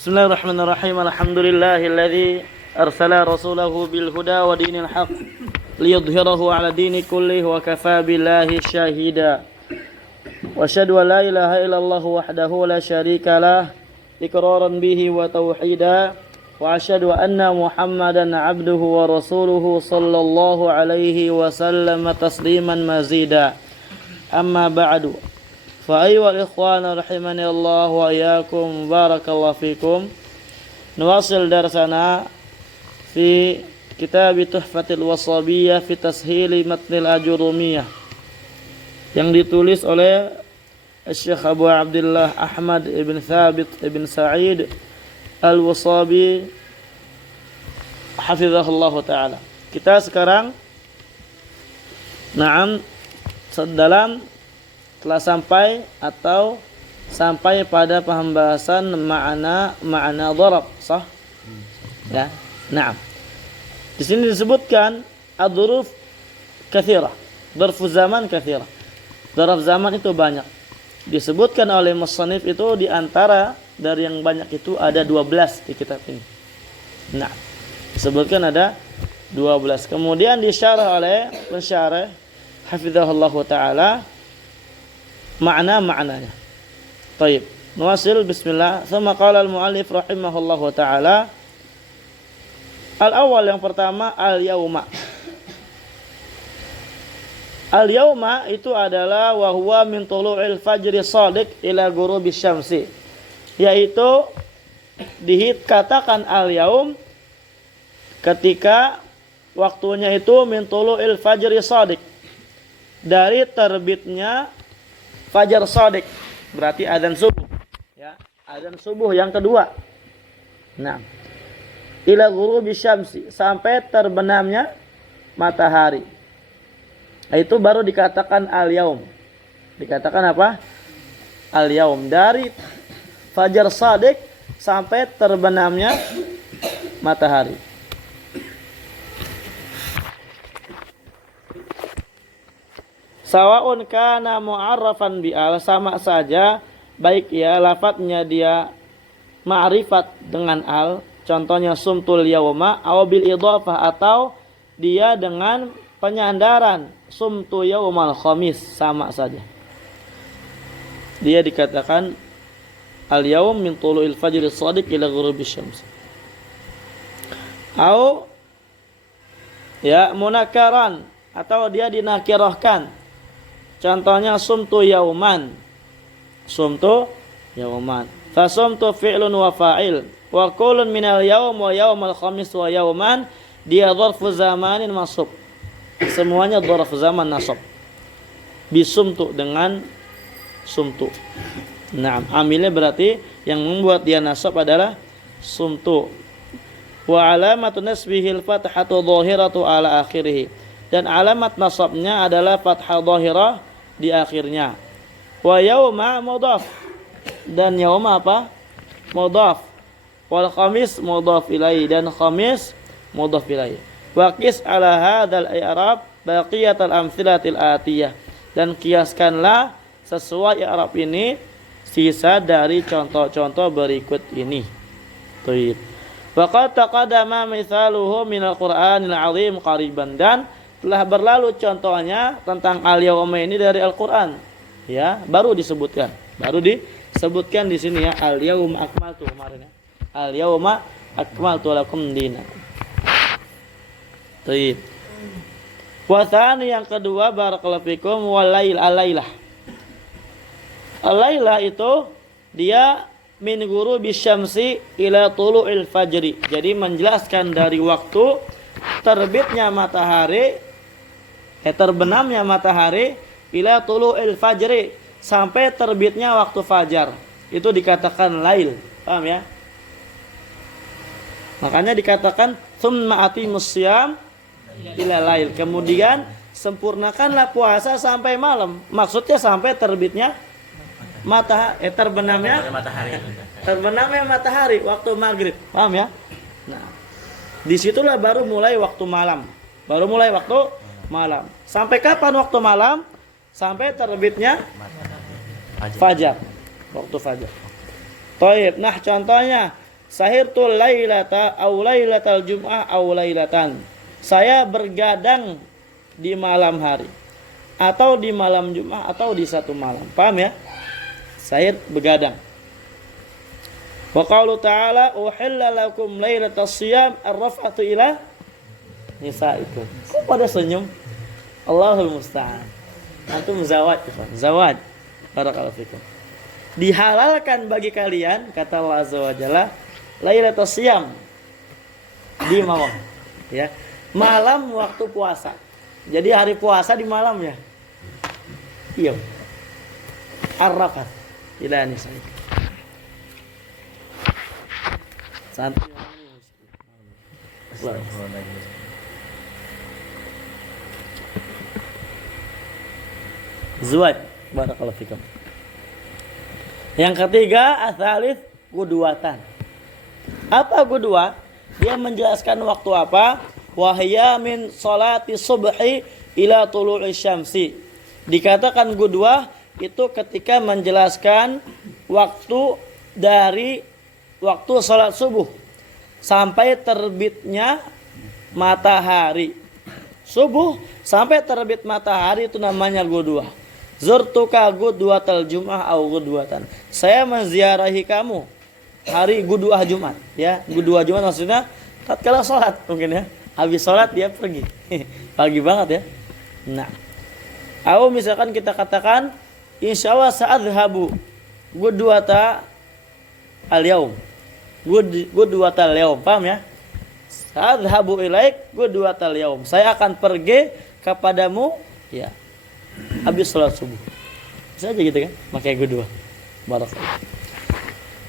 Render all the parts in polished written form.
Bismillahirrahmanirrahim. Alhamdulillahilladzi arsala rasulahu bil huda wa dinil haqq liyudhhirahu 'ala dini kullih wa kafaa billahi syahida. Wa asyhadu an la ilaha illallah wahdahu la syarika lah iqraran bihi wa tauhida wa asyhadu anna Muhammadan 'abduhu wa rasuluhu sallallahu alaihi wa sallam tasliman mazida. Amma ba'du. Fa ayyuhal ikhwana rahimani Allah wa iyyakum barakallahu fikum. Nuwasil darsana fi kitab Tuhfatul Wasabiyyah fi tashili matnil ajurumiyah yang ditulis oleh Syekh Abu Abdullah Ahmad ibn Thabit ibn Sa'id Al-Wasabi hafizahullah taala. Kita sekarang dalam telah sampai pada pembahasan makna dharab, sah? Ya. Naam. Di sini disebutkan ad-dhuruf katsirah, dzarfu zaman katsirah. Dzaraf zaman itu banyak. Disebutkan oleh musannif itu di antara dari yang banyak itu ada 12 di kitab ini. Nah, disebutkan ada 12. Kemudian disyarah oleh pensyarah hafizahullah taala maknanya. Baik, nuwasil bismillah. Tsumma qala al-muallif rahimahullahu taala, al-awwal yang pertama al-yauma. Al-yauma itu adalah wa huwa min tulu'il fajri shadiq ila ghurubi syamsi. Yaitu dikatakan al-yaum ketika waktunya itu min tulu'il fajri shadiq, dari terbitnya fajar shadiq, berarti adzan subuh, ya, adzan subuh yang kedua. Nah, ila ghurubi syamsi, sampai terbenamnya matahari. Itu baru dikatakan al-yaum. Dikatakan apa? Al-yaum, dari fajar shadiq sampai terbenamnya matahari. Sawaun kana mu'arrafan bi'al, sama saja baik ya lafadznya dia ma'rifat dengan al, contohnya sumtul yauma, aw bil idhafah, atau dia dengan penyandaran sumtu yaumal khamis, sama saja. Dia dikatakan al yaum min tulu'il fajri shadiq ila ghurubi syams. Aw ya munakaran, atau dia dinakirahkan. Contohnya sumtu yauman. Sumtu yauman. Fa sumtu fi'lun wa fa'il. Wa kullun minal yaum wa yaumal khamis wa yauman, dia dzarfu zamanin masub. Semuanya dzarfu zaman nasab. Bisumtu, dengan sumtu. Nah, amilnya berarti yang membuat dia nasab adalah sumtu. Wa alamatu nasbihil fathatu dhahiratu ala akhirih. Dan alamat nasabnya adalah fathah dhahirah di akhirnya. Wa yauma mudhaf, dan yauma apa? Mudhaf. Wal khamis mudhaf ilaihi, dan khamis mudhaf ilaihi. Wa qis ala hadzal i'rab baqiyatal amtsilatil atiyah, dan kiaskanlah sesuai i'rab ini sisa dari contoh-contoh berikut ini. Baik. Wa qad taqaddama mithaluhu minal Qur'anil 'azim qariban, dan telah berlalu contohnya tentang al-yauma ini dari Al-Qur'an. Ya, baru disebutkan di sini ya, al-yauma akmaltu kemarin ya. Al-yauma akmaltu lakum dinakum. Baik. Wa tsani, yang kedua, barakallahu fikum, walail alailah. Alailah itu dia min ghurubi syamsi ila tulu'il fajri. Jadi menjelaskan dari waktu terbitnya matahari, terbenamnya matahari, ila tulu'il fajri, sampai terbitnya waktu fajar. Itu dikatakan lail. Paham ya? Makanya dikatakan tsumma atimus syiyam ila lail. Kemudian sempurnakanlah puasa sampai malam. Maksudnya sampai terbitnya matahari, terbenamnya matahari waktu maghrib. Paham ya? Nah, disitulah baru mulai waktu malam. Sampai kapan waktu malam? Sampai terbitnya fajar. Waktu fajar. Taib. Nah, contohnya Sahirtul lailata aw lailatal jum'ah aw lailatan. Saya bergadang di malam hari atau di malam Jumat atau di satu malam. Paham ya? Sahir begadang. Wa qaulu ta'ala uhilla lakum lailatas shiyam ar-raf'atu ila nisaikum. Kok pada senyum? Allahul musta'an. Antum zawaj, zawaj. Barakallahu fikum. Dihalalkan bagi kalian, kata Allah Azza wa Jalla, lailatul siyam, di malam, ya, malam waktu puasa. Jadi hari puasa di malamnya. Iya. Arrafat ila nisaikum. Santai. Zuwaj, barakallahu fikum. Yang ketiga, atsalits qudwatan. Apa qudwah? Dia menjelaskan waktu apa? Wahya min salati subhi ila tulu'i syamsi. Dikatakan qudwah itu ketika menjelaskan waktu dari waktu salat subuh sampai terbitnya matahari. Subuh sampai terbit matahari itu namanya qudwah. Zurtuka qudwatal jum'ah au qudwatan. Saya menziarahi kamu hari qudwah Jumat, ya. Qudwah Jumat maksudnya tatkala salat mungkin ya. Habis salat dia pergi. Pagi banget ya. Nah. Atau misalkan kita katakan insyaallah sa'adhabu qudwata al-yaum. Qudwatal yaum, paham ya? Sa'adhabu ilaik qudwatal yaum. Saya akan pergi kepadamu, ya, habis salat subuh. Bisa aja gitu kan? Pakai qudwah. Barakallahu.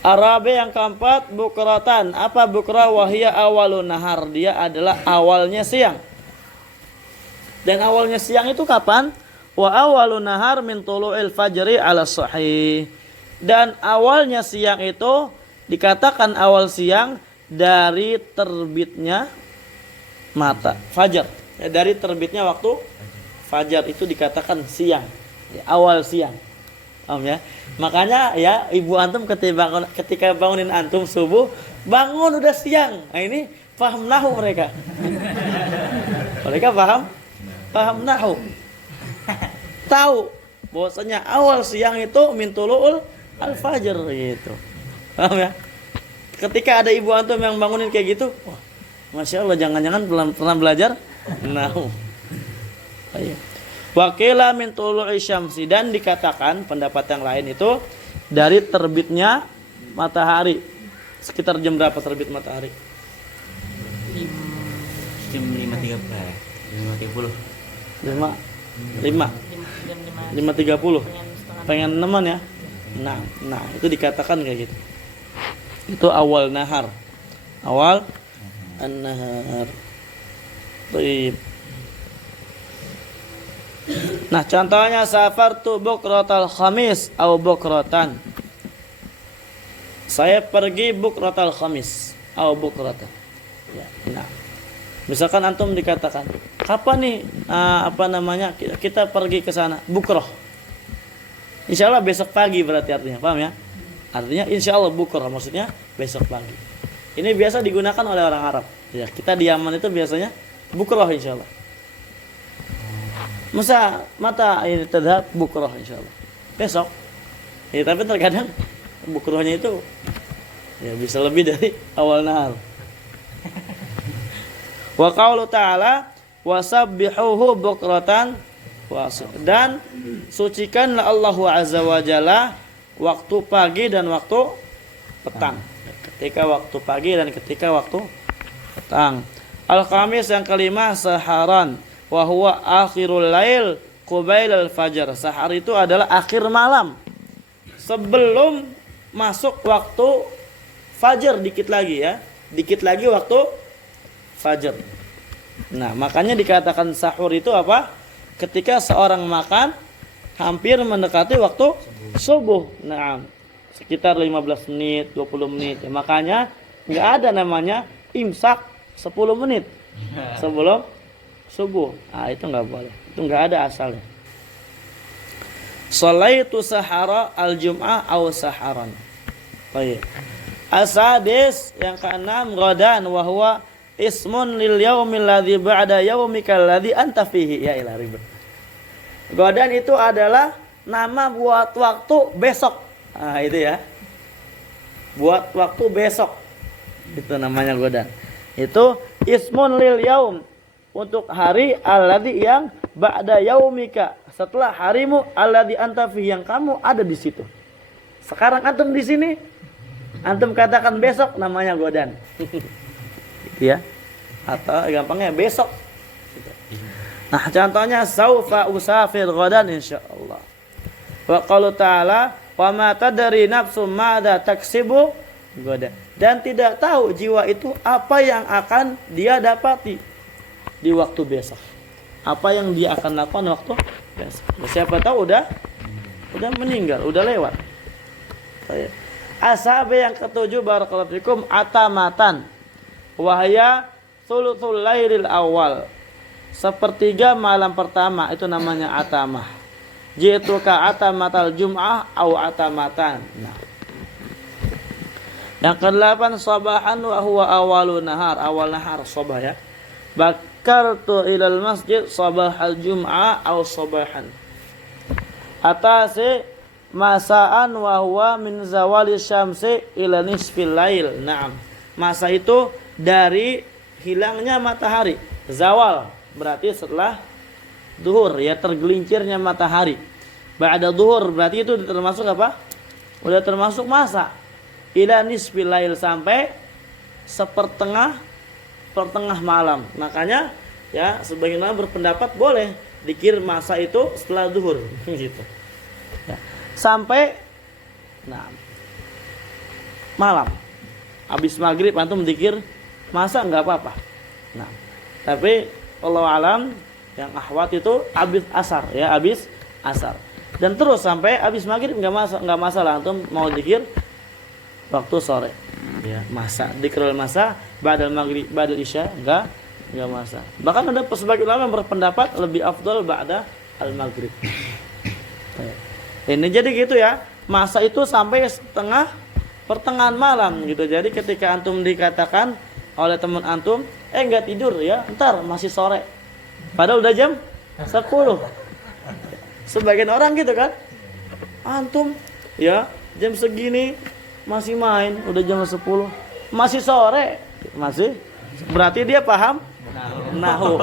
Arabi yang keempat, bukratan. Apa bukra? Wahia awalun nahar. Dia adalah awalnya siang. Dan awalnya siang itu kapan? Wa awalun nahar min tulu'il fajri ala sahih. Dan awalnya siang itu dikatakan awal siang dari terbitnya mata fajar. Dari terbitnya waktu fajar itu dikatakan siang. Ya, awal siang. Paham ya? Makanya ya ibu antum ketika bangunin antum subuh, bangun udah siang. Nah ini paham nahu mereka. Mereka paham nahu. Tahu bahwasanya awal siang itu min tulu'ul al-fajr gitu. Paham ya? Ketika ada ibu antum yang bangunin kayak gitu, wah, Masya Allah, jangan-jangan pernah belajar nahu. Ayo. Wakila min tulu'i syamsi, dan dikatakan pendapat yang lain itu dari terbitnya matahari. Sekitar jam berapa terbit matahari? Jam 5.30. 5.30. Pengen neman ya. Nah, itu dikatakan kayak gitu. Itu awal nahar. Awal an-nahar. Baik. Nah, contohnya safartu bukratal khamis atau bukratan. Saya pergi bukratal khamis atau bukratan. Ya, nah. Misalkan antum dikatakan, kapan nih kita pergi ke sana? Bukroh. Insyaallah besok pagi berarti artinya, paham ya? Artinya insyaallah bukroh, maksudnya besok pagi. Ini biasa digunakan oleh orang Arab. Ya, kita di Yaman itu biasanya bukroh insyaallah. Mata ini tadhab bukroh insyaallah. Besok. Ya, tapi terkadang bukrohnya itu ya bisa lebih dari awal nahar. Wa qaulu ta'ala wasabbihuhu bukratan wasib. Dan sucikanlah Allah Azza wa Jalla waktu pagi dan waktu petang. Ketika waktu pagi dan ketika waktu petang. Al-khamis yang kelima saharan. Wa huwa akhirul lail qubailal fajar. Sahar itu adalah akhir malam sebelum masuk waktu fajar, dikit lagi ya. Dikit lagi waktu fajar. Nah, makanya dikatakan sahur itu apa? Ketika seorang makan hampir mendekati waktu subuh. Nah, sekitar 15 menit, 20 menit. Ya, makanya enggak ada namanya imsak 10 menit sebelum subuh. Ah, itu enggak boleh. Itu enggak ada asalnya. Shalaitu sahara al-jum'ah aw saharan. Baik. Asadis yang keenam ghadan wa huwa ismun lil yaumil ladzi ba'da yaumikal ladzi anta fihi. Ya ilah ribet. Ghadan itu adalah nama buat waktu besok. Nah, itu ya. Buat waktu besok. Itu namanya ghadan. Itu ismun lil yaum, untuk hari alladzi yang ba'da yaumika, setelah harimu alladzi anta fihi, yang kamu ada di situ. Sekarang antum di sini, antum katakan besok, namanya ghadan. Gitu ya. Atau gampangnya besok. Nah, contohnya saufa usafir ghadan insyaallah. Wa qalu ta'ala wa ma tadri nafsum madza taksibu ghadan. Dan tidak tahu jiwa itu apa yang akan dia dapati di waktu besok. Apa yang dia akan lakukan waktu besok. Siapa tahu udah meninggal, udah lewat. Ashabe yang ketujuh barakallahu fikum atamatan. Wahya thuluthul lailil awal. Sepertiga malam pertama, itu namanya atamah. Jituka atamatal jum'ah au atamatan. Nah. Yang ke-8 sabahan wa huwa awalun nahar, awal nahar sabah ya. Bakartu ilal masjid sabahal jum'ah au sabahan. Atase masaan wa huwa min zawali syamsi ila nisfil lail. Naam. Masa itu dari hilangnya matahari, zawal berarti setelah duhur ya, tergelincirnya matahari. Ba'da duhur berarti itu termasuk apa? Udah termasuk masa. Ila nisfil lail, sampai sepertengah malam. Makanya ya sebagian orang berpendapat boleh dikir masa itu setelah duhur gitu. Ya. Sampai malam. Habis maghrib antum dikir masa enggak apa-apa. Nah, tapi wallahu alam yang ahwat itu habis asar ya, habis asar. Dan terus sampai habis maghrib enggak masalah antum mau dikir waktu sore. Ya, masa dikrul masa ba'dal maghrib ba'dal isya enggak masalah. Bahkan ada sebagian ulama yang berpendapat lebih afdal ba'da al maghrib. Ini jadi gitu ya. Masa itu sampai pertengahan malam gitu. Jadi ketika antum dikatakan oleh teman antum, enggak tidur ya, ntar masih sore. Padahal udah jam 10. Sebagian orang gitu kan. Antum ya jam segini masih main, udah jam 10. Masih sore. Masih. Berarti dia paham nahu.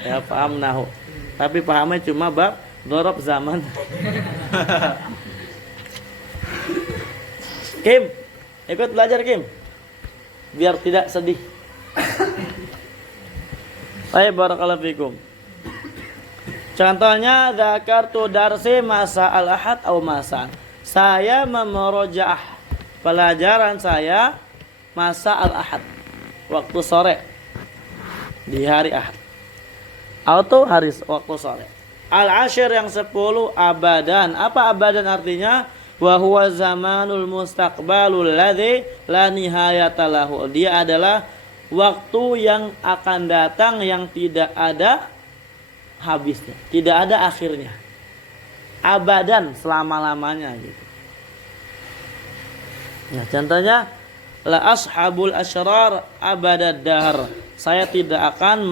Ya, paham nahu. Tapi pahamnya cuma bab dhorob zaman. Kim, ikut belajar Kim, biar tidak sedih. Baik, barakallahu fikum. Contohnya dzakartu darsi masa al-ahad atau masa. Saya memurojaah pelajaran saya masa al-ahad, waktu sore di hari ahad. Atau hari waktu sore. Al-ashir yang 10 abadan. Apa abadan artinya? Wa huwa zamanul mustaqbalul ladzi la nihayata lahu. Dia adalah waktu yang akan datang yang tidak ada habisnya, tidak ada akhirnya. Abadan, selama-lamanya gitu. Nah, contohnya la ashabul asyrar abadad dahr. Saya tidak akan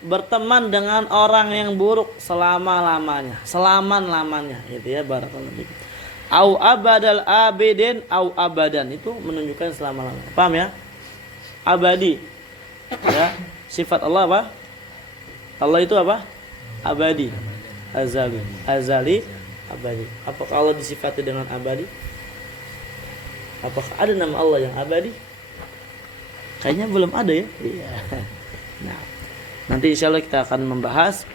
berteman dengan orang yang buruk selama-lamanya, selaman-lamanya gitu ya, barakallahu fikum. Au abadal abidin au abadan, itu menunjukkan selama-lamanya. Paham ya? Abadi. Ya, sifat Allah apa? Allah itu apa? Abadi. Azali. Azali, abadi. Apakah Allah disifati dengan abadi? Apakah ada nama Allah yang abadi? Kayaknya belum ada ya. Iya. Nah, nanti insya Allah kita akan membahas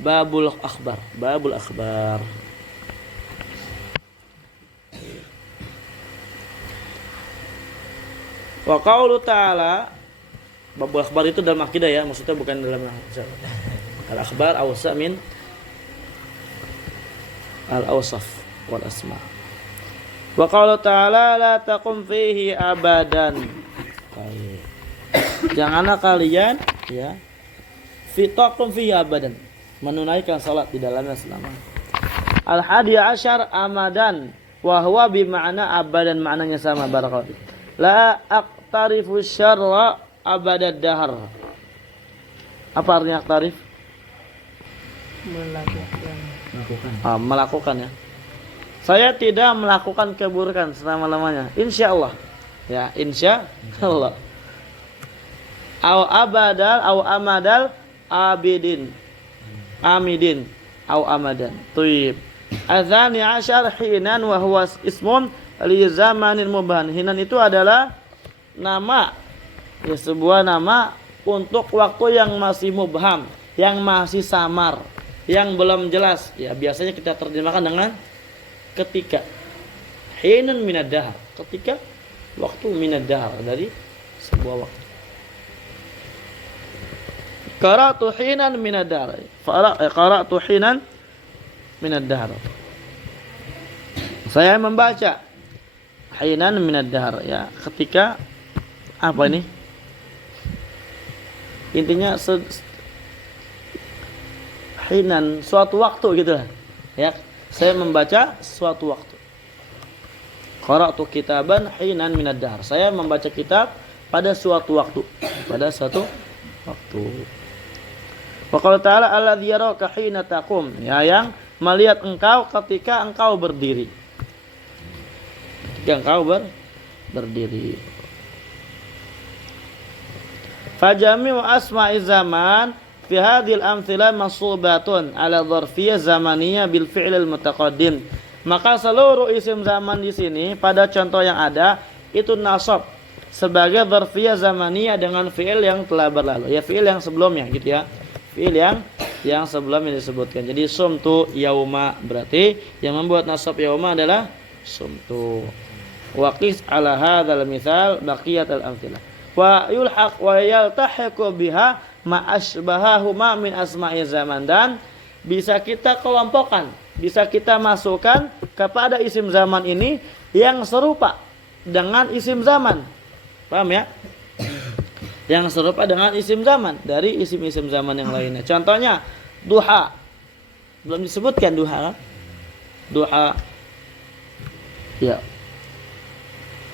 babul akhbar. Babul akhbar. Wa qaulu ta'ala, babul akhbar itu dalam akidah ya, maksudnya bukan dalam al-akhbar awsa min al-awsaf wal asma. Wa qaulu ta'ala la taqum fihi abadan. Janganlah kalian ya taqum fihi abadan, menunaikan salat di dalamnya selama. Al-hadi asyar amadan, wa huwa bima'na abadan, maknanya sama. Barakallahu. La aqtarifu syarra abadad dahar. Apa artinya aqtarif? Melakukan ya. Saya tidak melakukan keburukan selama-lamanya, insyaallah. Ya, insyaallah. Au abadal au amadal abidin. Amidin au amadan. Thayyib. Adzani asyar hinan wa huwa ismun li zamanin mubhan. Hinan itu adalah nama, ya, sebuah nama untuk waktu yang masih mubham, yang masih samar, yang belum jelas. Ya, biasanya kita terjemahkan dengan ketika. Hinun minad dahar, ketika, waktu minad dahar, dari sebuah waktu. Qara'tu hinan minad dahar. Qara'tu hinan minad dahar. Saya membaca hinan minad dahar, ya, ketika apa ini? Intinya hinan, suatu waktu gitu lah. Ya, saya membaca suatu waktu. Qara'tu kitaban hinan minad dahar. Saya membaca kitab pada suatu waktu, pada suatu waktu. Wa qala ta'ala alladzi yaraka hina taqum, ya, yang melihat engkau ketika engkau berdiri. Ketika engkau berdiri. Fajami'u asma'i zaman fi hadhil amthila mansubatun ala dharfiyyah zamaniyah bil fi'l al mutaqaddim. Maka seluruh isim zaman di sini pada contoh yang ada itu nasab sebagai dharfiyyah zamaniyah dengan fi'il yang telah berlalu. Ya, fi'il yang sebelumnya gitu ya. Fi'il yang sebelumnya disebutkan. Jadi sumtu yauma, berarti yang membuat nasab yauma adalah sumtu. Waqis ala hadzal mithal baqiyat al amthilah. Wa yulhaq wa yaltahiqu biha ma asbahahuma min asma'i zaman, dan bisa kita kelompokkan, bisa kita masukkan kepada isim zaman ini yang serupa dengan isim zaman. Paham ya? Yang serupa dengan isim zaman dari isim-isim zaman yang lainnya. Contohnya duha. Belum disebutkan duha. Duha. Ya.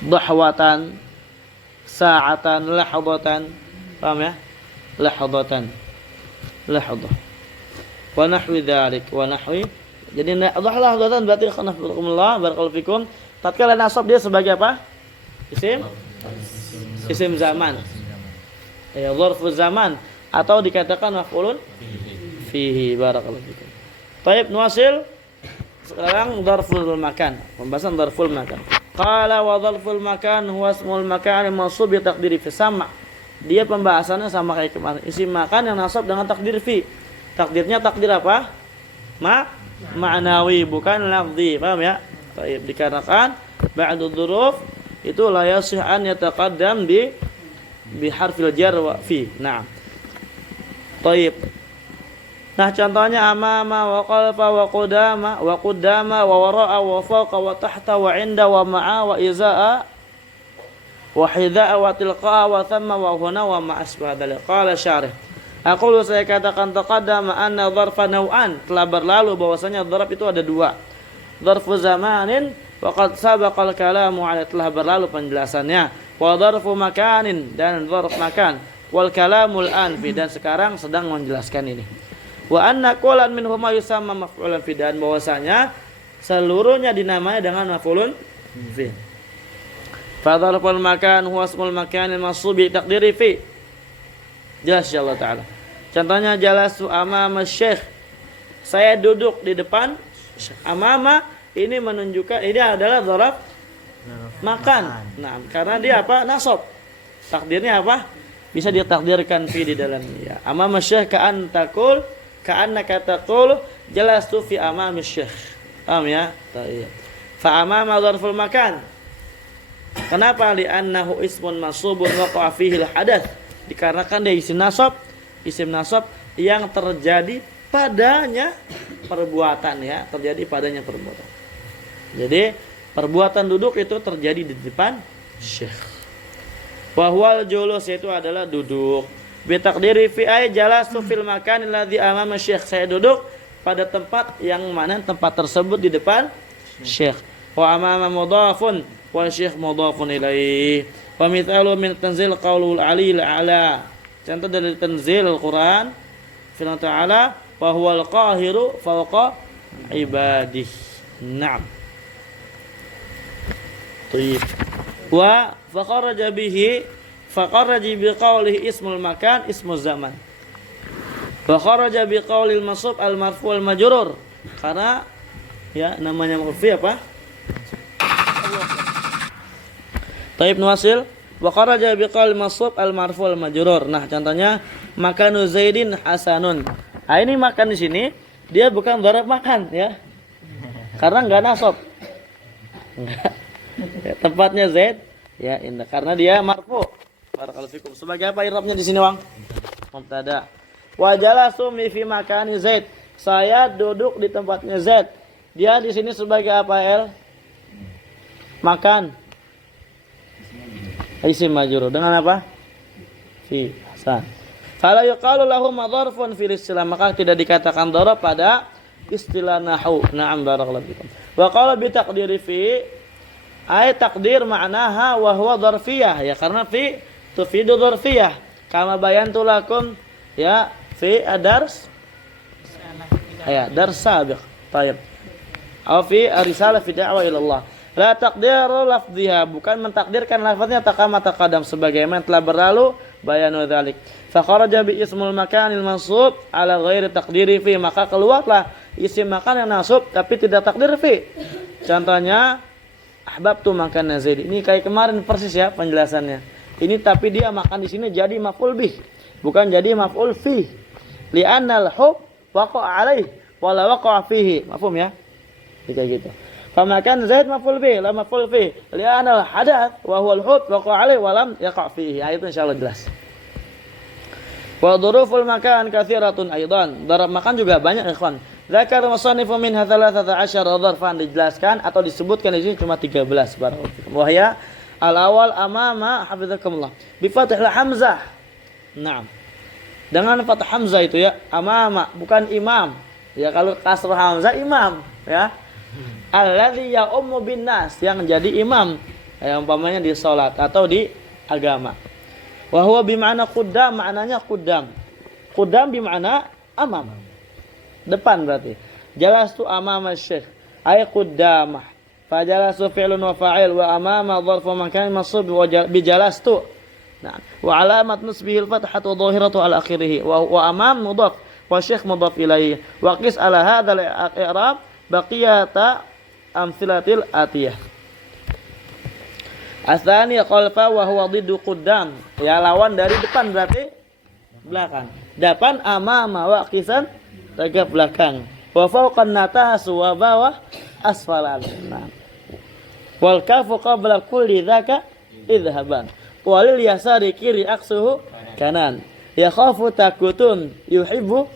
Dahwatan, sa'atan, lahdatan. Paham ya? Lahdatan. Lahdah. Wa nahwi dzalik, wa nahwi. Jadi lahdatan berarti khanafakumullah barakallahu fikum. Tatkala nasab dia sebagai apa? Isim zaman. Ya, dzarfu zaman atau dikatakan maf'ulun fihi, barakallahu fikum. Baik, nuasil sekarang dzarful makan. Pembahasan dzarful makan. Qala wa dzarful makan huwa ismul makan mansub bi taqdiri fi sama. Dia pembahasannya sama kayak kemarin. Isim makan yang nasab dengan takdir fi. Takdirnya takdir apa? Ma'nawi, bukan lafzi. Paham ya? Baik, dikarenakan ba'du dzuruf itu la yasih an yataqaddam bi harfil jar wa fi. Nah. Baik. Nah, contohnya amama wa qalfa wa qudama wa wara'a wa fawqa wa tahta wa 'inda wa ma'a wa izaa wa hidha'a wa tilqa'a wa thamma wa huna wa ma asbah dzalik. Qala syarih. Aqulu, saya katakan taqaddama anna dzarfa naw'an, telah berlalu bahwasanya dzarf itu ada dua. Dzarfu zamanin wa qad sabaqal kalamu 'ala, telah berlalu penjelasannya. Wa dzarfu makanin, dan dzarf makan. Wal kalamul an fi, dan sekarang sedang menjelaskan ini. Wa anna kullan minhuma yusamma maf'ulan fi, dan bahwasanya seluruhnya dinamai dengan maf'ulun fi. Fa dzarful makan huwa ismul makanil mansubi taqdiri fi. Jelas insyaallah taala. Contohnya jalasu amama syekh, saya duduk di depan. Amama ini menunjukkan ini adalah dzaraf makan. Nah, karena dia apa? Nasab. Takdirnya apa? Bisa ditakdirkan fi di dalamnya. Amama syekh ka'an taqul, ka'annaka taqul jalastu fi amami syekh. Paham ya? Baik. Fa amama dzarful makan. Kenapa? Li'annahu ismun mansubun waqa'a fihi al-hadath. Dikarenakan dia isim nasab yang terjadi padanya perbuatan, ya, terjadi padanya perbuatan. Jadi perbuatan duduk itu terjadi di depan syekh. Wa huwal julus, itu adalah duduk. Bi taqdiri fi ay jalastu fil makan alladhi amama syekh, saya duduk pada tempat yang mana tempat tersebut di depan syekh. wa amama mudhafun wa syekh mudhafun ilaih. Wa mithalu min tanzil qaulul aliyil a'la. Contoh dari tanzil Al-Qur'an firman Ta'ala wa huwal qahiru fawqa ibadih. Naam. Baik. Wa faqaraja bi qawlihi ismul makan ismul zaman. Wa kharaja bi qaulil mansub al marfu al majrur. Karena ya namanya marfu apa? Taib nuasil wa kharaja bi qaulil mansub al marfu al majrur. Nah, contohnya makanu Zaidin hasanun. Nah, ini makan di sini dia bukan dharab makan ya. Karena enggak nasab. Enggak. Ya, tempatnya Zaid ya indah karena dia marfu. Barakallahu fikum. Sebagai apa i'rabnya di sini, Bang? Mubtada. Wa jalasu fi makani Zaid. Saya duduk di tempatnya Zaid. Dia di sini sebagai apa, El? Makan. Isim majrur dengan apa? Fi. Hasan. Fala yuqalu lahu madharfun fil istilah, maka tidak dikatakan dharaf pada istilah nahwu. Na'am barakallahu fikum. Wa qala bi taqdiri fi ay taqdir ma'naha wa huwa dharfiyah ya karena fi tufidu dharfiyah kama bayantu lakum ya fi adars ya dars sabiq tayyib atau fi risalah fi da'wah ila Allah la taqdiru lafdhiha bukan mentakdirkan lafaznya takama taqaddam sebagaimana telah berlalu bayanu dzalik fa kharaja bi ismul makanil mansub ala ghairi taqdiri fi maka keluarlah isim makan yang nasub tapi tidak takdir fi contohnya ahbabtu makan Zaid ini kayak kemarin persis ya penjelasannya ini tapi dia makan di sini jadi maf'ul bih bukan jadi maf'ul fi li'annal hub waqa'a alaih wala waqa'a fihi mafhum ya kayak gitu famakan Zaid maf'ul bih la maf'ul fi li'annal hadath wa huwa al-hub waqa'a alaih wa lam yaqa' fihi itu insyaallah jelas wa dhuruful makan katsiratun aidan darab makan juga banyak ikhwan zakar musannifu min thalathata asyara dharfan dijelaskan atau disebutkan di sini cuma 13 barakallahu wahya al-awwal amama hafizakumullah bi fathil hamzah. Naam. Dengan fathah hamzah itu ya, amama bukan imam. Ya kalau kasrah hamzah imam ya. Alladzi ya'ummu bin nas yang jadi imam ya umpamanya di salat atau di agama. Wa huwa bi ma'na quddam maknanya quddam. Quddam bi ma'na amam. Depan berarti. Jalastu amama syekh ay quddamah. Fajalasu fi'lun wa fa'il wa amama dharfu makan mansub bi jalastu. Nah, wa alamat nusbihi al-fathatu dhahiratu ala akhirih wa amam mudhaf wa syekh mudhaf ilaihi wa qis ala hadzal i'rab baqiyata amsilatil atiyah. Asani khalfa wa huwa diddu quddam. Ya lawan dari depan berarti belakang. Depan amama wa qisan tegap belakang. Wa fawqan natasu wa bawah asfalan. Nah. Wal kafu qabla kulli dzaka idhaban. Walil yasari kiri aksuhu kanan. Yakhafu takutun yuhibbu.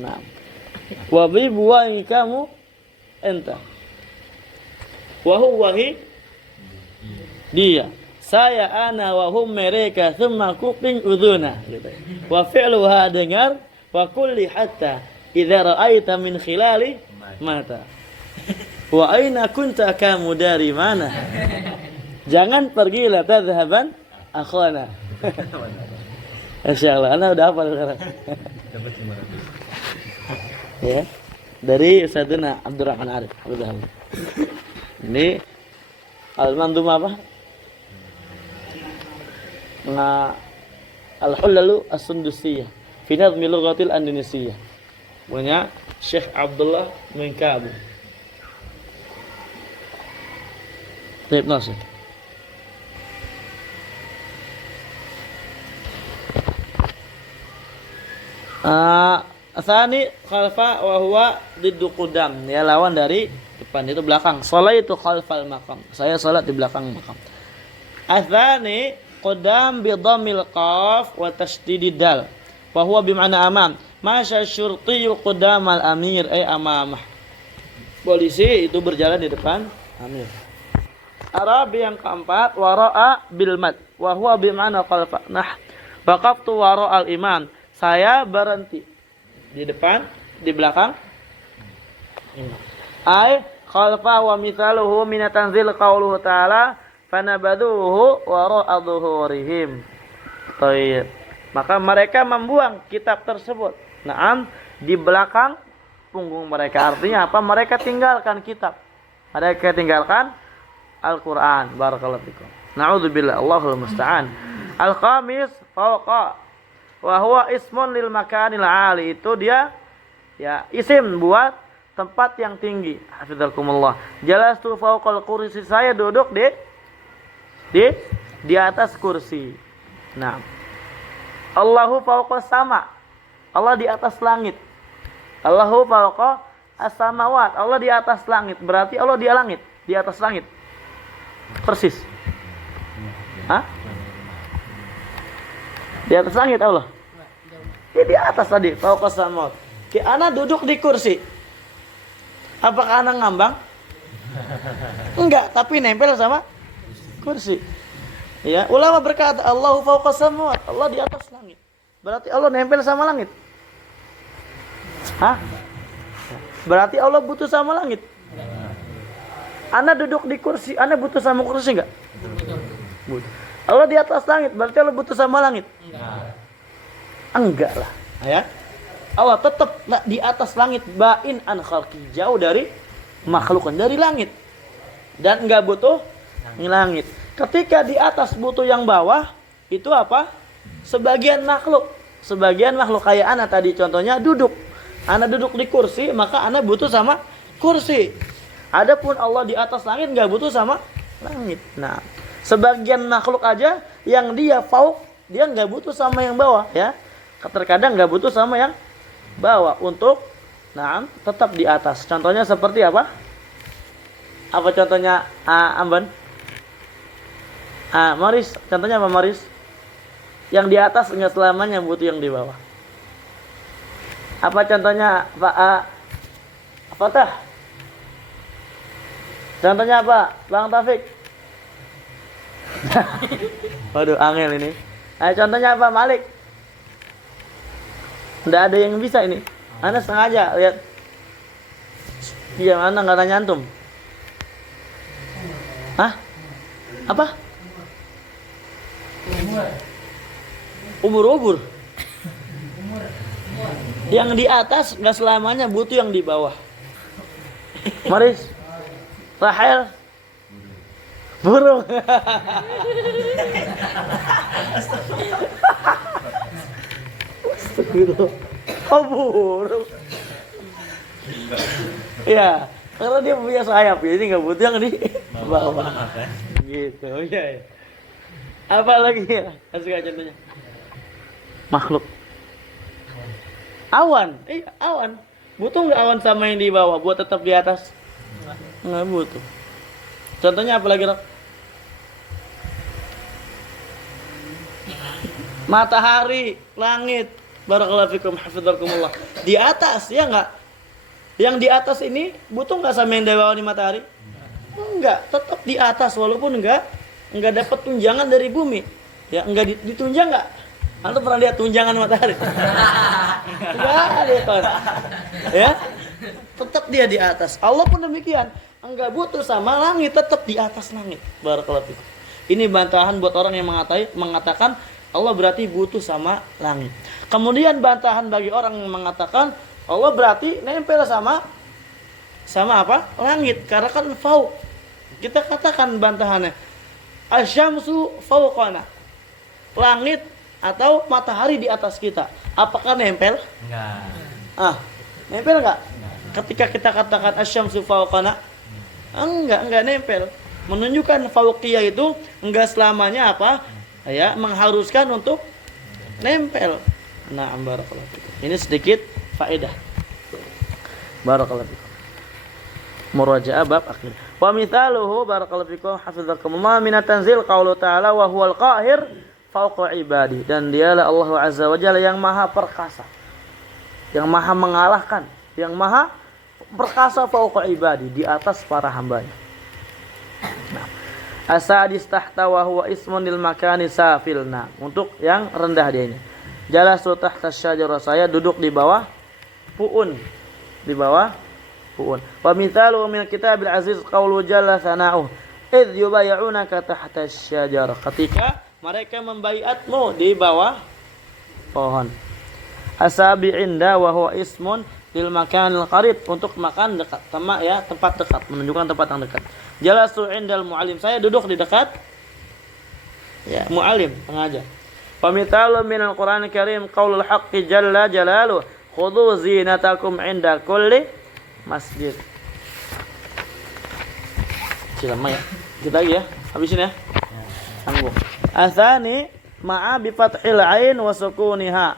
Nah. Wa bi buwai kamu enta. Wa huwa dia. Saya ana wa hum mereka thumma kuping udhuna gitu. Wa fi'luha dengar wa kulli hatta idza ra'aita min khilali mata. Wa aina kunta kamu dari mana? Jangan pergi la tadhhaban akhana. Insyaallah ana udah hafal sekarang. Ya. Dari Sayyidina Abdurrahman Arif. Ini al-mandum apa? Al-Hullalu as-Sundusiyah fi nadmi lughatil Indonesiyah. Punya Syekh Abdullah bin Ka'ab. Taib Nasir. Tsani khalfa wa huwa diddu qudam. Ya lawan dari depan itu belakang. Shalat itu khalfal maqam. Saya salat di belakang maqam. Tsani qudam bi dhammil qaf wa tasydidid dal. Wa huwa bi ma'na amam. Masya syurti qudam al amir ay amamah. Polisi itu berjalan di depan amir. Arabi yang keempat wara'a bil mad wa huwa bi ma'na khalfa. Nah, waqaftu wara'al imam. Saya berhenti di depan, di belakang. Ai khalfa wa mithaluhu min tanzil qauluhu ta'ala fanabaduhu wara'a dhuhurihim. Baik. Maka mereka membuang kitab tersebut. Naam, di belakang punggung mereka. Artinya apa? Mereka tinggalkan kitab. Mereka tinggalkan Al-Qur'an. Barakallahu fikum. Na'udzubillah, Allahul musta'an. Al-khamis fawqa wa huwa ismun lil makanil 'ali. Itu dia ya isim buat tempat yang tinggi. Hafizakumullah. Jalastu fawqal kursi, saya duduk di atas kursi. Nah, Allahu fawqa sama. Allah di atas langit. Allahu fawqa as-samawat. Allah di atas langit. Berarti Allah di langit, di atas langit. Persis. Hah? Di atas langit Allah. Ya, di atas tadi, fawqa as-samawat. Ana duduk di kursi. Apakah ana ngambang? Enggak, tapi nempel sama kursi. Ya, ulama berkata Allahu fawqa samawat, Allah di atas langit. Berarti Allah nempel sama langit. Hah? Berarti Allah butuh sama langit. Ana duduk di kursi, ana butuh sama kursi enggak? Butuh. Allah di atas langit, berarti Allah butuh sama langit? Enggak lah, ya. Allah tetap di atas langit, bain an khalqi, jauh dari makhluk, dari langit. Dan enggak butuh langit. Ketika di atas butuh yang bawah, itu apa? Sebagian makhluk kayak ana tadi contohnya duduk. Ana duduk di kursi, maka ana butuh sama kursi. Adapun Allah di atas langit enggak butuh sama langit. Nah, sebagian makhluk aja yang dia fauq, dia enggak butuh sama yang bawah, ya. Terkadang enggak butuh sama yang bawah untuk tetap di atas. Contohnya seperti apa? Apa contohnya Amban? Maris, contohnya apa Maris? Yang di atas enggak selamanya butuh yang di bawah. Apa contohnya Pak Fatah? Contohnya apa? Bang Taufik? Waduh, angel ini. Contohnya apa Malik? Nggak ada yang bisa ini. Anda sengaja lihat. Iya, mana nggak tanya antum? Hah? Apa? Ubur-ubur. Yang di atas nggak selamanya butuh yang di bawah. Maris, Rahel, burung. Oh, burung. Ya, karena dia punya sayap, jadi nggak butuh yang di bawah. Gitu, ya. Apa lagi ya? Kasih contohnya. Makhluk. Awan, awan. Butuh nggak awan sama yang di bawah buat tetap di atas? Nggak butuh. Contohnya apa lagi, Rok? Matahari, langit. Barakallahu fikum, hafizakumullah. Di atas, ya nggak? Yang di atas ini butuh nggak sama yang di bawah di matahari? Enggak, tetap di atas walaupun enggak dapat tunjangan dari bumi. Ya, enggak ditunjang enggak? Antum pernah lihat tunjangan matahari? Enggak ada, ya. Tetap dia di atas. Allah pun demikian. Enggak butuh sama langit, tetap di atas langit. Barakallahu fikum. Ini bantahan buat orang yang mengatakan Allah berarti butuh sama langit. Kemudian bantahan bagi orang yang mengatakan Allah berarti nempel sama apa? Langit. Karena kan fauq. Kita katakan bantahannya asyamsu fauqana. Langit atau matahari di atas kita. Apakah nempel? Enggak. Nempel enggak? Ketika kita katakan asyamsu fauqana, enggak nempel. Menunjukkan fauqiyah itu enggak selamanya apa? Ya, mengharuskan untuk nempel. Nah, barakallahu fikum. Ini sedikit faedah. Barakallahu fikum. Murajaah bab akhir. Wa mithaluhu barakallahu fikum hafizakumullah min tanzil qaulu ta'ala wa huwal qahir fawqa ibadi. Dan dialah Allah Azza wa Jalla yang maha perkasa, yang maha mengalahkan, yang maha perkasa fawqa ibadi, di atas para hambanya. Nah, asadis tahta wa huwa ismun lil makani safilna. Untuk yang rendah dia ini. Jalasu tahta syajarah, saya duduk di bawah puun, di bawah Pu'un. Wa mithalu min kitabil aziz qawlu jalla sana'uh. Idh yubay'unaka tahta asy-syajarah. Ketika mereka membaiatmu di bawah pohon. Asabi inda wa huwa ismun lil makanil qarib, untuk makan dekat, tempat dekat, menunjukkan tempat yang dekat. Jalastu indal muallim, saya duduk di dekat muallim, pengajar. Wa mithalu minal Qur'anil Karim qaulul haqqi jalla jalaluhu khudhu zinatakum inda kulli masjid. Lama ya. Kita lagi ya. Habisin ya. Sanggup. Atsani ma'a bi fathil ain wa sukuniha.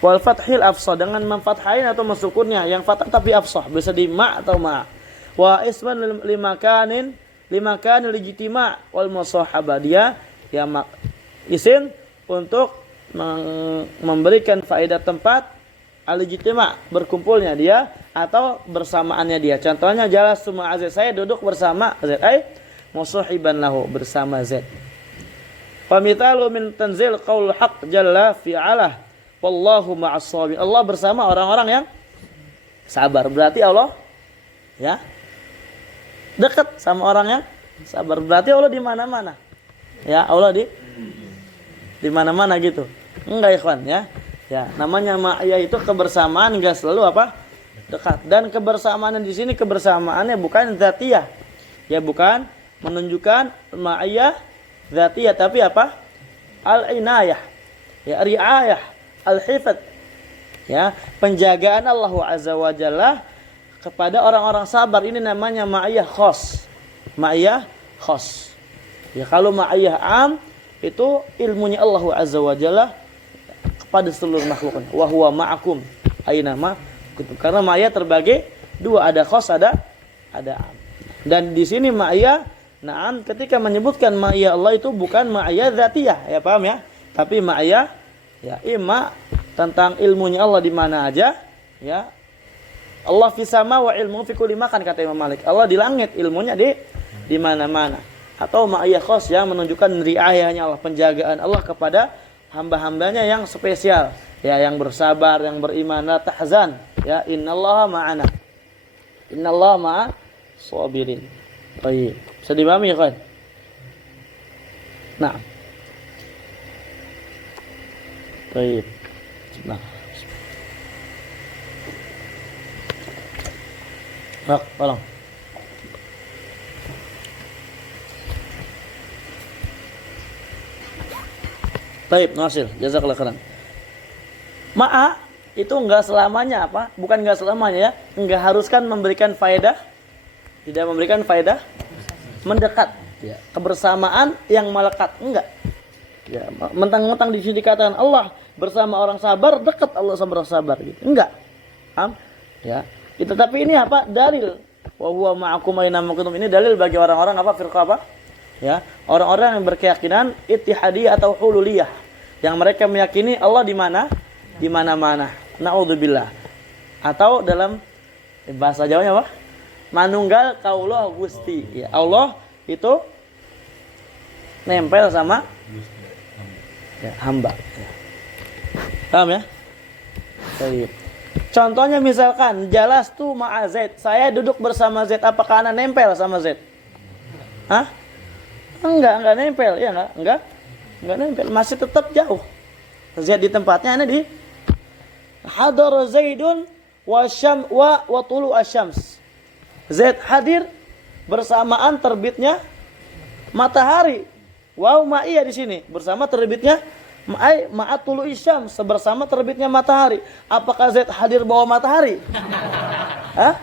Wal fathil afsah, dengan memfathain atau mensukunnya, yang fathah tapi afsah, bisa di ma atau ma. Wa isman limakanin lijtima' wal musahabah, dia ya isim untuk memberikan faedah tempat, al-ijtima' berkumpulnya dia atau bersamaannya dia. Contohnya jalastu ma'a Z, saya duduk bersama Z, musahiban lahu, bersama Z. Famithalu min tanzil qaul haqq jalla fi'alah wallahu ma'as sabirin. Allah bersama orang-orang yang sabar. Berarti Allah ya dekat sama orang yang sabar. Berarti Allah di mana-mana. Ya, Allah di mana-mana gitu. Enggak ikhwan ya. Ya, namanya ma'iyah itu kebersamaan, enggak selalu apa? Dekat. Dan kebersamaan di sini kebersamaannya bukan dzatiyah. Ya, bukan menunjukkan ma'iyah dzatiyah, tapi apa? Al-inayah. Ya, riayah, al-hifdz. Ya, penjagaan Allah Azza wa Jalla kepada orang-orang sabar, ini namanya ma'iyah khas. Ma'iyah khas. Ya, kalau ma'iyah am itu ilmunya Allah Azza wa Jalla kepada seluruh makhluknya. Wa huwa ma'akum aina ma kuntum. Karena ma'iyah terbagi dua, ada khas, ada am. Dan di sini ma'iyah, na'am, ketika menyebutkan ma'iyah Allah itu bukan ma'iyah dzatiyah, ya paham ya? Tapi ma'iyah ya imma tentang ilmunya Allah di mana aja, ya. Allah fis sama wa ilmu fi kulli makan, kata Imam Malik. Allah di langit, ilmunya di mana-mana. Atau ma'iyah khas yang menunjukkan riayahnya Allah, penjagaan Allah kepada hamba-hambanya yang spesial, ya, yang bersabar, yang beriman, la tahzan, ya, innallaha ma'ana. Innallaha ma'a sabirin. Baik. Bisa dipahami kan? Nah. Baik. Nah. Mak, tolong. Baik, Nasil, jazakallah khairan. Ma'a itu enggak selamanya apa? Bukan enggak selamanya ya, enggak haruskan memberikan faedah, tidak memberikan faedah mendekat, ya. Kebersamaan yang melekat, enggak. Ya, mentang-mentang di sini dikatakan Allah bersama orang sabar, dekat Allah sama orang sabar gitu. Enggak. Paham? Ya. Itu tapi ini apa? Dalil. Wa huwa ma'akum aina ma kuntum. Ini dalil bagi orang-orang apa? Firqah apa? Ya, orang-orang yang berkeyakinan ittihadiyah atau hululiyah, yang mereka meyakini Allah di mana? Di mana-mana. Naudzubillah. Atau dalam bahasa Jawanya apa? Manunggal kaula Gusti. Ya, Allah itu nempel sama ya, hamba. Ya. Paham ya? Baik. Contohnya misalkan jalastu ma'a Zaid, saya duduk bersama Zaid, apakah ana nempel sama Zaid? Hah? Enggak nempel, ya enggak nempel, masih tetap jauh. Zaid di tempatnya, ana di hadar Zaidun wa tulu asyams. Zaid hadir bersamaan terbitnya matahari. Wow, ma'iyah di sini bersama terbitnya ma'at tulu isyams, bersama terbitnya matahari. Apakah Zaid hadir bawa matahari? Hah?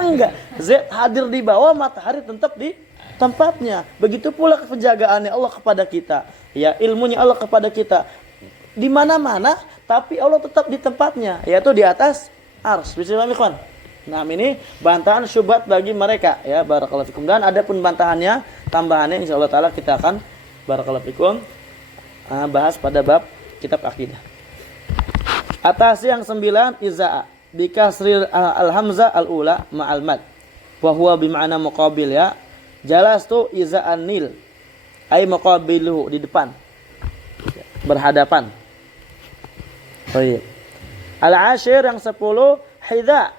Enggak. Zaid hadir di bawah, matahari tetap di tempatnya. Begitu pula penjagaannya Allah kepada kita, ya, ilmunya Allah kepada kita di mana-mana, tapi Allah tetap di tempatnya, yaitu di atas ars. Bisa paham ikhwan? Nah, ini bantahan syubhat bagi mereka, ya, barakallahu fikum. Dan ada pun bantahannya, tambahannya insyaallah taala kita akan barakallahu fikum bahas pada bab kitab akidah. Atas yang 9 izaa bi kasril al-hamzah al-ula ma'al mad wa huwa bi ma'na muqabil, ya. Jalastu iza'an nil ay muqabiluhu, di depan, berhadapan. Baik. Al-ashir yang 10 hidza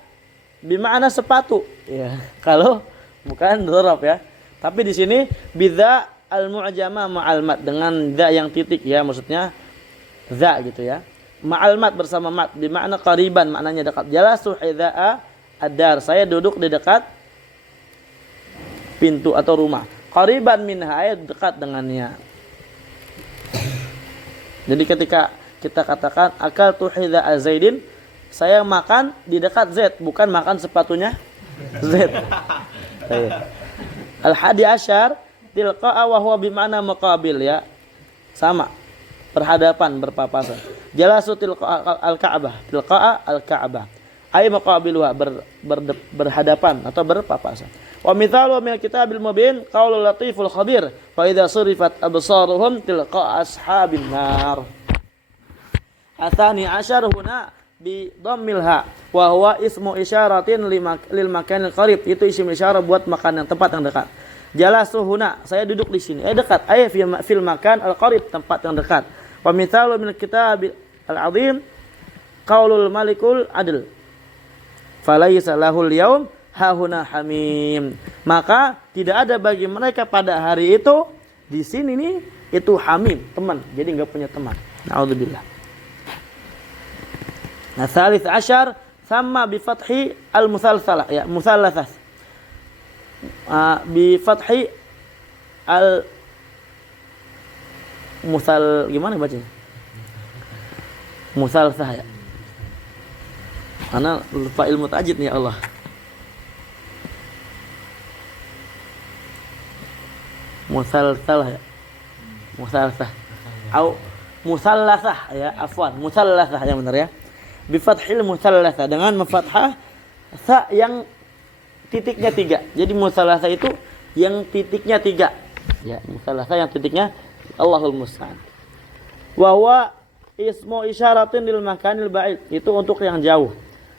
Bima'na sepatu. Ya, kalau bukan dzaraf ya. Tapi di sini bidza al-mu'jama ma'al mat, dengan dza yang titik ya, maksudnya dza gitu ya. Ma'al mat bersama mat, bima'na qariban, maknanya dekat. Jalasu hidza'a ad-dar, saya duduk di dekat pintu atau rumah. Qariban minha, dekat dengannya. Jadi ketika kita katakan akaltu hidza'a Zaidin, saya makan di dekat Z, bukan makan sepatunya Z. Al-hadi asyar tilqa'a wa huwa bima'na muqabil ya. Sama, berhadapan, berpapasan. Jalasu tilqa'a al-Ka'bah, tilqa'a al-Ka'bah. Ay muqabiluha, berhadapan atau berpapasan. Wa mithalu min kitabil mubin qaulul latiful khabir fa idza surifat absaruhum tilqa'a ashabin nar. Atsani asyar huna bi dhammil ha wa huwa ismu isyaratin lil makanil qarib, itu isim isyarah buat makan yang tempat yang dekat. Jalasu huna, saya duduk di sini, dekat, ay fil makan al qarib, tempat yang dekat. Wa mithalu min kitab al azim qaulul malikul adl falaysa lahul yaum hahuna hamim, maka tidak ada bagi mereka pada hari itu di sini nih itu hamim, teman, jadi enggak punya teman. Naudzubillah. Nah, tsalits asyar sama bi fathi al musalsalah ya, musallatsah. Bi fathi al gimana bacanya? Musalsah ya. Karena lupa ilmu tajwid nih ya Allah. Musalsalah ya. Musalsah. Au musallasah ya, afwan, musallasah yang benar ya. Bi fathil musallasah, dengan memfathah sa yang titiknya 3. Jadi musallasah itu yang titiknya 3. Ya, musallasah yang titiknya Allahul musta'an. Wa huwa ismu isyaratin lil makanil ba'id, itu untuk yang jauh.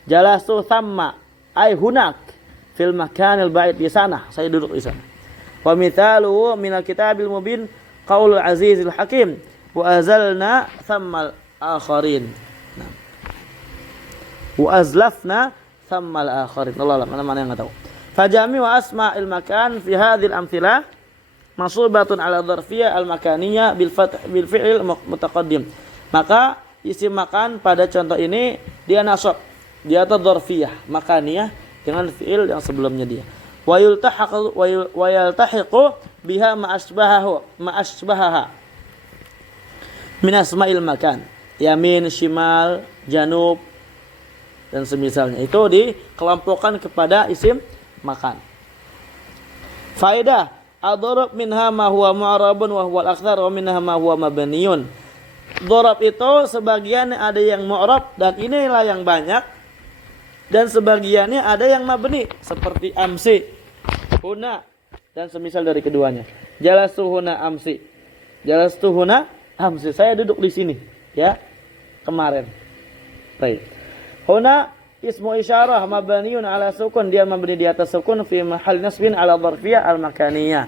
Jalasu thamma ay hunak fil makanil ba'id, di sana, saya duduk di sana. Wa mithaluhu minal kitabil mubin qaulul azizil hakim wa azalna thammal akharin. Wa azlafna thammal akharin. Allah alam, mana yang enggak tahu. Fajami wa asma'il makan fi hadhil amthilah masubatun ala dzarfiyah al makaniyah bil fath bil fi'il mutaqaddim. Maka isim makan pada contoh ini dia nasab di atas dzarfiyah makaniyah dengan fi'il yang sebelumnya dia. Wa yaltahiqu biha ma asbahaha min asma'il makan, yamin, shimal, janub dan semisalnya, itu dikelompokkan kepada isim makan. Faedah ad-dzarab minha ma huwa mu'rabun wa huwa al-aktsar wa minha ma huwa mabniyun. Dzarab itu sebagian ada yang mu'rab dan inilah yang banyak, dan sebagiannya ada yang mabni seperti amsi, huna dan semisal dari keduanya. Jalastu huna amsi. Jalastu huna amsi, saya duduk di sini ya kemarin. Baik. Huna ismu isyarah mabniun ala sukun, dia mabni di atas sukun fi mahal nasbin ala dzarfiyah al makaniyah.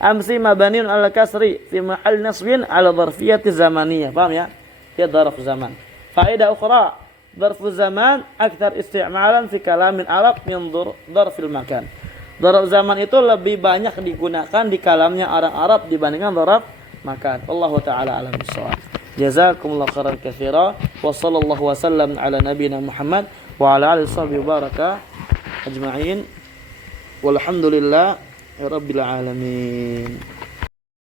Amsi mabniun ala kasri fi mahal nasbin ala dzarfiyah zamaniyah. Paham ya? Dia dzarf zaman. Faedah ukhra, dzarfu zaman akthar isti'malan fi kalamin Arab min dzarfil makan. Dzarf zaman itu lebih banyak digunakan di kalamnya orang Arab dibandingkan dzarf makan. Allahu taala alam bissawab. Jazakumullahu khairan katsira wa sallallahu wasallam ala nabiyyina Muhammad wa ala alihi washabbihi baraka ajma'in walhamdulillah rabbil alamin.